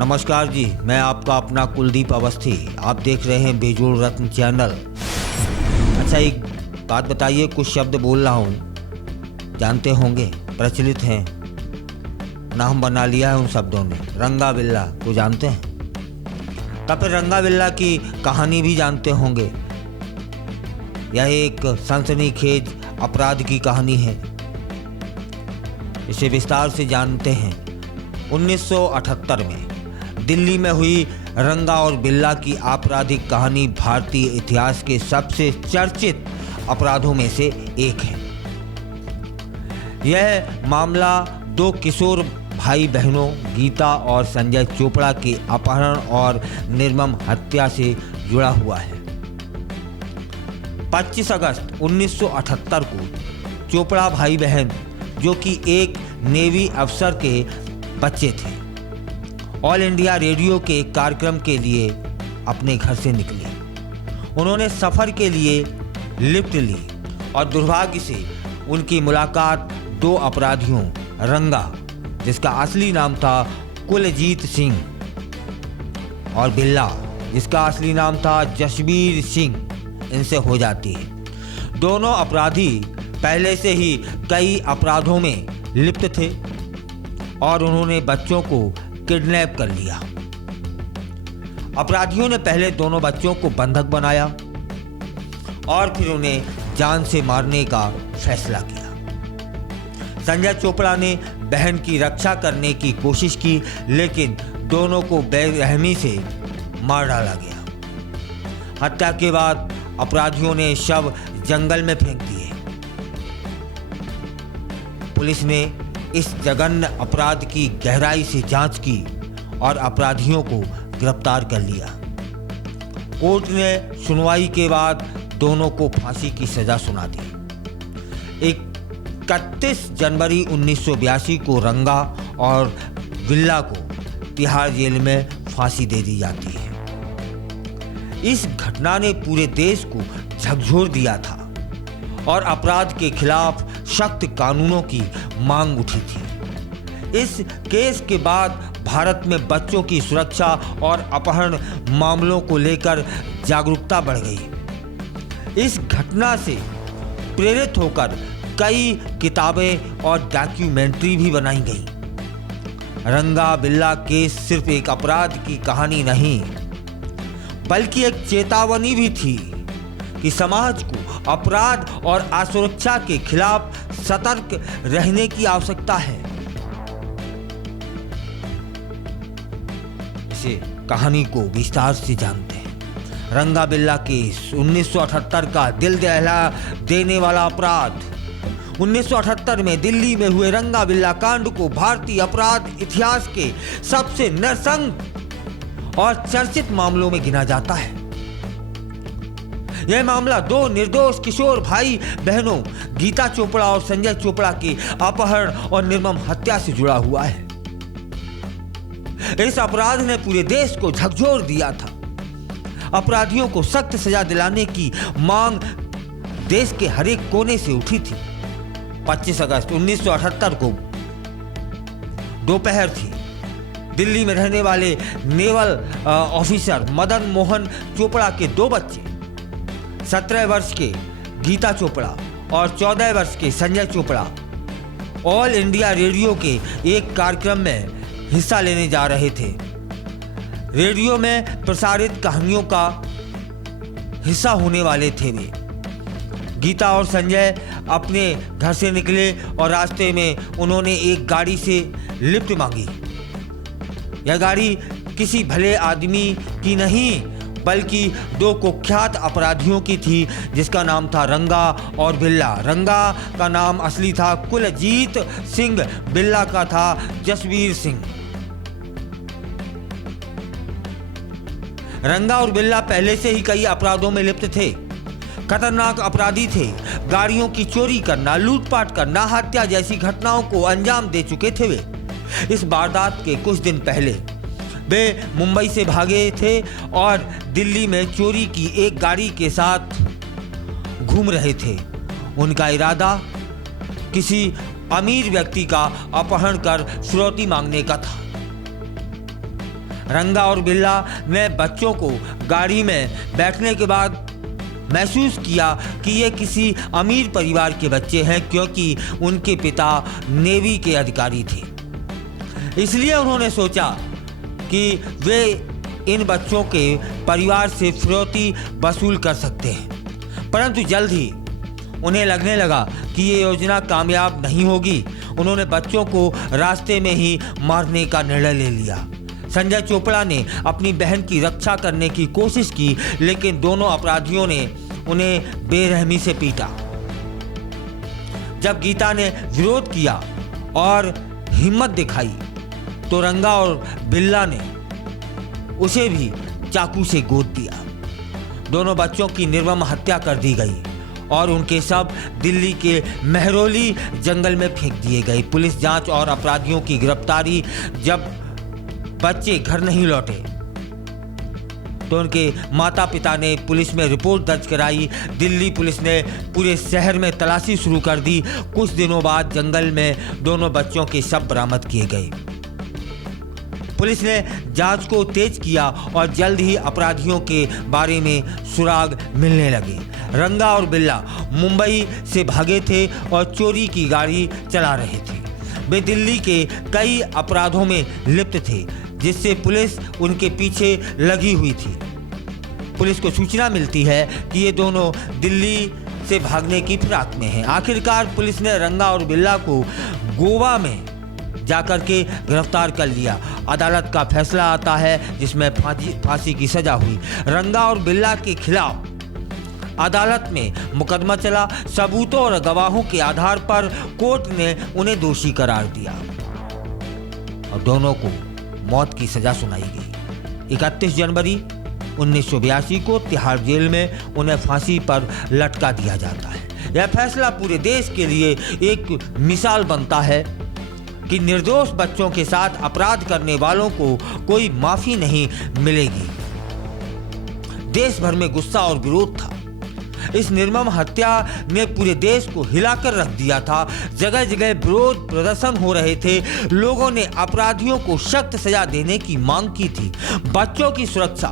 नमस्कार जी, मैं आपका अपना कुलदीप अवस्थी। आप देख रहे हैं बेजोड़ रत्न चैनल। अच्छा, एक बात बताइए, कुछ शब्द बोल रहा हूँ, जानते होंगे, प्रचलित हैं, नाम बना लिया है उन शब्दों ने। रंगा बिल्ला को जानते हैं? तब फिर रंगा बिल्ला की कहानी भी जानते होंगे। यह एक सनसनीखेज अपराध की कहानी है, इसे विस्तार से जानते हैं। 1978 में दिल्ली में हुई रंगा और बिल्ला की आपराधिक कहानी भारतीय इतिहास के सबसे चर्चित अपराधों में से एक है। यह मामला दो किशोर भाई बहनों गीता और संजय चोपड़ा के अपहरण और निर्मम हत्या से जुड़ा हुआ है। 25 अगस्त 1978 को चोपड़ा भाई बहन, जो कि एक नेवी अफसर के बच्चे थे, ऑल इंडिया रेडियो के एक कार्यक्रम के लिए अपने घर से निकले। उन्होंने सफ़र के लिए लिफ्ट ली और दुर्भाग्य से उनकी मुलाकात दो अपराधियों, रंगा, जिसका असली नाम था कुलजीत सिंह, और बिल्ला, जिसका असली नाम था जसबीर सिंह, इनसे हो जाती है। दोनों अपराधी पहले से ही कई अपराधों में लिप्त थे और उन्होंने बच्चों को किडनैप कर लिया। अपराधियों ने पहले दोनों बच्चों को बंधक बनाया और फिर उन्हें जान से मारने का फैसला किया। संजय चोपड़ा ने बहन की रक्षा करने की कोशिश की, लेकिन दोनों को बेरहमी से मार डाला गया। हत्या के बाद अपराधियों ने शव जंगल में फेंक दिए। पुलिस ने इस जघन्य अपराध की गहराई से जांच की और अपराधियों को गिरफ्तार कर लिया। कोर्ट ने सुनवाई के बाद दोनों को फांसी की सजा सुना दी। 31 जनवरी 1982 को रंगा और बिल्ला को तिहाड़ जेल में फांसी दे दी जाती है। इस घटना ने पूरे देश को झकझोर दिया था और अपराध के खिलाफ सख्त कानूनों की मांग उठी थी। इस केस के बाद भारत में बच्चों की सुरक्षा और अपहरण मामलों को लेकर जागरूकता बढ़ गई। इस घटना से प्रेरित होकर कई किताबें और डॉक्यूमेंट्री भी बनाई गई। रंगा बिल्ला केस सिर्फ एक अपराध की कहानी नहीं, बल्कि एक चेतावनी भी थी कि समाज को अपराध और असुरक्षा के खिलाफ सतर्क रहने की आवश्यकता है। इसे कहानी को विस्तार से जानते हैं। रंगा बिल्ला केस 1978 का दिल दहला देने वाला अपराध। 1978 में दिल्ली में हुए रंगा बिल्ला कांड को भारतीय अपराध इतिहास के सबसे नरसंग और चर्चित मामलों में गिना जाता है। यह मामला दो निर्दोष किशोर भाई बहनों गीता चोपड़ा और संजय चोपड़ा की अपहरण और निर्मम हत्या से जुड़ा हुआ है। इस अपराध ने पूरे देश को झकझोर दिया था। अपराधियों को सख्त सजा दिलाने की मांग देश के हर एक कोने से उठी थी। 25 अगस्त 1978 को दोपहर थी। दिल्ली में रहने वाले नेवल ऑफिसर मदन मोहन चोपड़ा के दो बच्चे, 17 वर्ष के गीता चोपड़ा और 14 वर्ष के Sanjay Chopra, all India radio के एक कार्यक्रम में हिस्सा लेने जा रहे थे। रेडियो में प्रसारित कहानियों का हिस्सा होने वाले थे वे। गीता और संजय अपने घर से निकले और रास्ते में उन्होंने एक गाड़ी से लिफ्ट मांगी। यह गाड़ी किसी भले आदमी की नहीं, बल्कि दो कुख्यात अपराधियों की थी, जिसका नाम था रंगा और बिल्ला। रंगा का नाम असली था कुलजीत सिंह, बिल्ला का था जसबीर सिंह। रंगा और बिल्ला पहले से ही कई अपराधों में लिप्त थे। खतरनाक अपराधी थे। गाड़ियों की चोरी करना, लूटपाट करना, हत्या जैसी घटनाओं को अंजाम दे चुके थे वे। इस वारदात के कुछ दिन पहले वे मुंबई से भागे थे और दिल्ली में चोरी की एक गाड़ी के साथ घूम रहे थे। उनका इरादा किसी अमीर व्यक्ति का अपहरण कर फिरौती मांगने का था। रंगा और बिल्ला ने बच्चों को गाड़ी में बैठने के बाद महसूस किया कि ये किसी अमीर परिवार के बच्चे हैं, क्योंकि उनके पिता नेवी के अधिकारी थे। इसलिए उन्होंने सोचा कि वे इन बच्चों के परिवार से फिरौती वसूल कर सकते हैं, परंतु जल्द ही उन्हें लगने लगा कि ये योजना कामयाब नहीं होगी। उन्होंने बच्चों को रास्ते में ही मारने का निर्णय ले लिया। संजय चोपड़ा ने अपनी बहन की रक्षा करने की कोशिश की, लेकिन दोनों अपराधियों ने उन्हें बेरहमी से पीटा। जब गीता ने विरोध किया और हिम्मत दिखाई तो रंगा और बिल्ला ने उसे भी चाकू से गोद दिया। दोनों बच्चों की निर्मम हत्या कर दी गई और उनके शव दिल्ली के मेहरौली जंगल में फेंक दिए गए। पुलिस जांच और अपराधियों की गिरफ्तारी। जब बच्चे घर नहीं लौटे तो उनके माता पिता ने पुलिस में रिपोर्ट दर्ज कराई। दिल्ली पुलिस ने पूरे शहर में तलाशी शुरू कर दी। कुछ दिनों बाद जंगल में दोनों बच्चों के शव बरामद किए गए। पुलिस ने जांच को तेज किया और जल्द ही अपराधियों के बारे में सुराग मिलने लगे। रंगा और बिल्ला मुंबई से भागे थे और चोरी की गाड़ी चला रहे थे। वे दिल्ली के कई अपराधों में लिप्त थे, जिससे पुलिस उनके पीछे लगी हुई थी। पुलिस को सूचना मिलती है कि ये दोनों दिल्ली से भागने की फिराक में हैं। आखिरकार पुलिस ने रंगा और बिल्ला को गोवा में जाकर के गिरफ्तार कर लिया। अदालत का फैसला आता है जिसमें फांसी की सजा हुई। रंगा और बिल्ला के खिलाफ अदालत में मुकदमा चला। सबूतों और गवाहों के आधार पर कोर्ट ने उन्हें दोषी करार दिया और दोनों को मौत की सजा सुनाई गई। 31 जनवरी 1982 को तिहाड़ जेल में उन्हें फांसी पर लटका दिया जाता है। यह फैसला पूरे देश के लिए एक मिसाल बनता है कि निर्दोष बच्चों के साथ अपराध करने वालों को कोई माफी नहीं मिलेगी। देश भर में गुस्सा और विरोध था। इस निर्मम हत्या ने पूरे देश को हिलाकर रख दिया था। जगह जगह विरोध प्रदर्शन हो रहे थे। लोगों ने अपराधियों को सख्त सजा देने की मांग की थी। बच्चों की सुरक्षा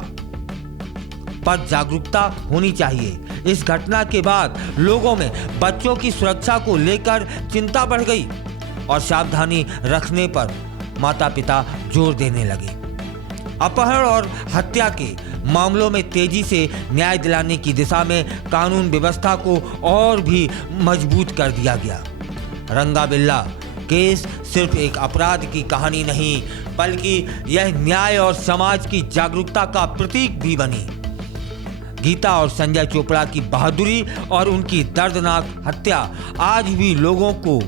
पर जागरूकता होनी चाहिए। इस घटना के बाद लोगों में बच्चों की सुरक्षा को लेकर चिंता बढ़ गई और सावधानी रखने पर माता पिता जोर देने लगे। अपहरण और हत्या के मामलों में तेजी से न्याय दिलाने की दिशा में कानून व्यवस्था को और भी मजबूत कर दिया गया। रंगा बिल्ला केस सिर्फ एक अपराध की कहानी नहीं, बल्कि यह न्याय और समाज की जागरूकता का प्रतीक भी बनी। गीता और संजय चोपड़ा की बहादुरी और उनकी दर्दनाक हत्या आज भी लोगों को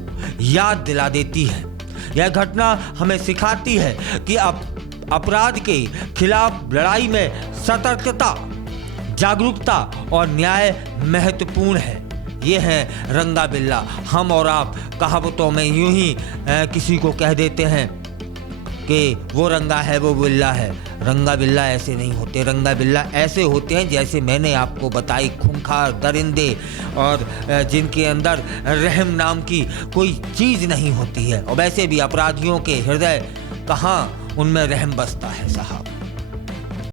याद दिला देती है। यह घटना हमें सिखाती है कि अपराध के खिलाफ लड़ाई में सतर्कता, जागरूकता और न्याय महत्वपूर्ण है। ये है रंगा बिल्ला। हम और आप कहावतों में यूं ही किसी को कह देते हैं कि वो रंगा है वो बिल्ला है। रंगा बिल्ला ऐसे नहीं होते। रंगा बिल्ला ऐसे होते हैं जैसे मैंने आपको बताई, खूंखार दरिंदे और जिनके अंदर रहम नाम की कोई चीज़ नहीं होती है। और वैसे भी अपराधियों के हृदय कहाँ उनमें रहम बसता है साहब।